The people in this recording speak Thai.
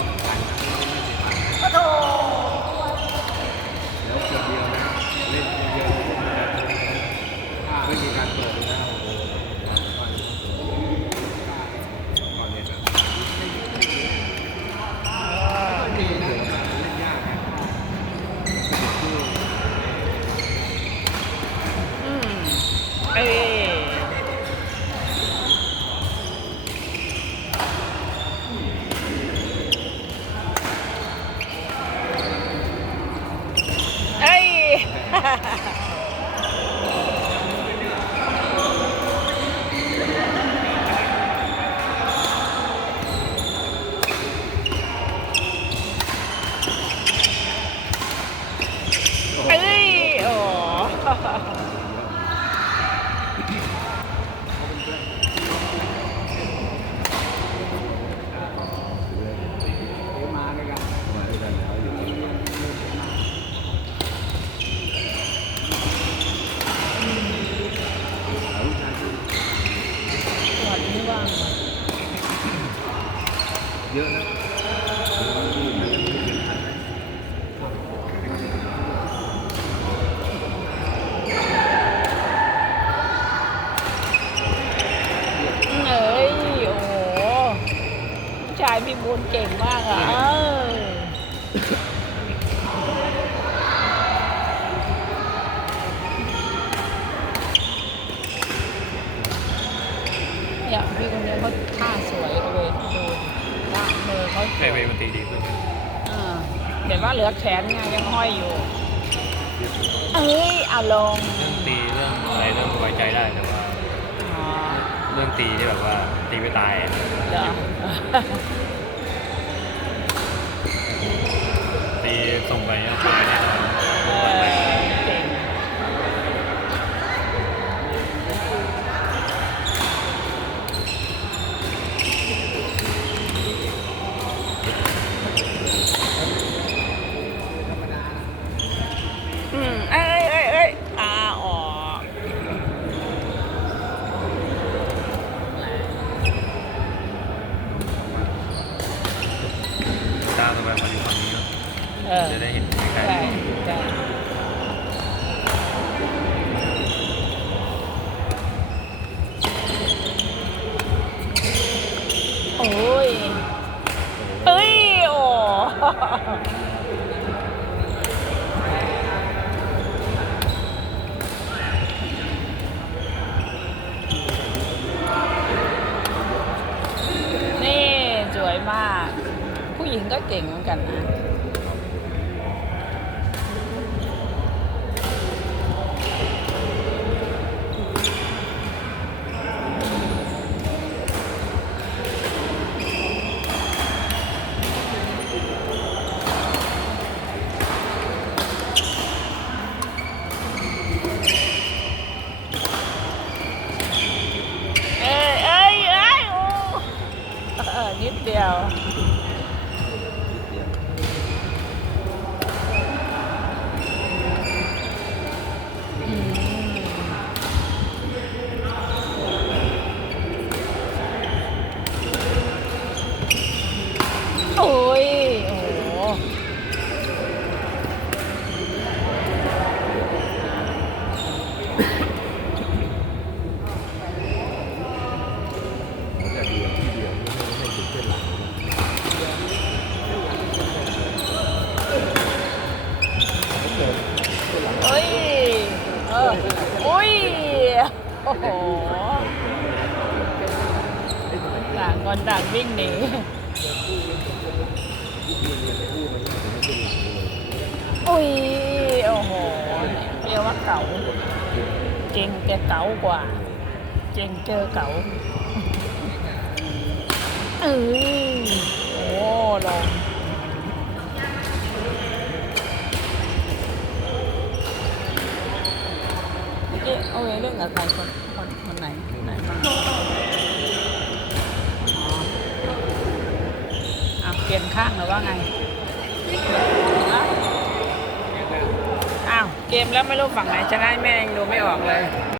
แล้วเกือบเดียวนะเล่นเดียอะไม่มีการเปิดเลยนะโอ้โหก่อนเนี่ยนะดีนะเล่นยากนะ อืมเอ้ยเอ้ย เอ้ยโอ้มาด้วยกัน มาด้วยกันแล้วอยู่เอาลูกชายดู สวัสดีว่าง เยอะนะดูมันจะไม่เป็นพันนะเอ้ยโอ้โหผู้ชายพี่บุญเก่งมากอะเออเนี่ยพี่คนนี้เขาท่าสวยเลยดู ท่ามือเขาสแต่วยเวย์มันตีดีขึ้นนะอ่าเห็นว่าเหลือแขนไงยังห้อยอยู่เอ้ยเอาลงเรื่องตีเรื่องอะไรเรื่องไว้ใจได้แต่ว่า อ๋อเรื่องตีที่แบบว่าตีไม่ตายอะเดี๋ยวตีส่งไปเนี่ยตายแน่นอน เออเก่งอืมเอ้ยเอ้ยเอ้ยตาออก ตามต่อไปมันอยู่ฝั่งนี้เนอะ เออ จะได้เห็นใกล้ ใช่ใช่โอ้ยเอ้ย โอ้ นี่สวยมาก ผู้หญิงก็เก่งเหมือนกันนะ เอ้ยเอ้ยเอ้ยโอ้เออนิดเดียว นิดเดียว อืมโอ้ย โอ้โห แต่เดียวที่เดียวไม่ให้ถึงเส้นหลังผมเดินเส้นหลัง เอ้ย เอออุ้ย โอ้โหต่างคนต่างวิ่งหนีอุ้ย โอ้โหเรียกว่าเก๋าเจงแกเก๋ากว่าเจงเจอเก๋าเอ้ยโอ้ลง เมื่อกี้เอาไว้เรื่องกับใครคนคนคนไหนไหนบ้างอ๋ออะเปลี่ยนข้างหรือว่าไงอ้าวเกมแล้วไม่รู้ฝั่งไหนชนะแม่ยังดูไม่ออกเลย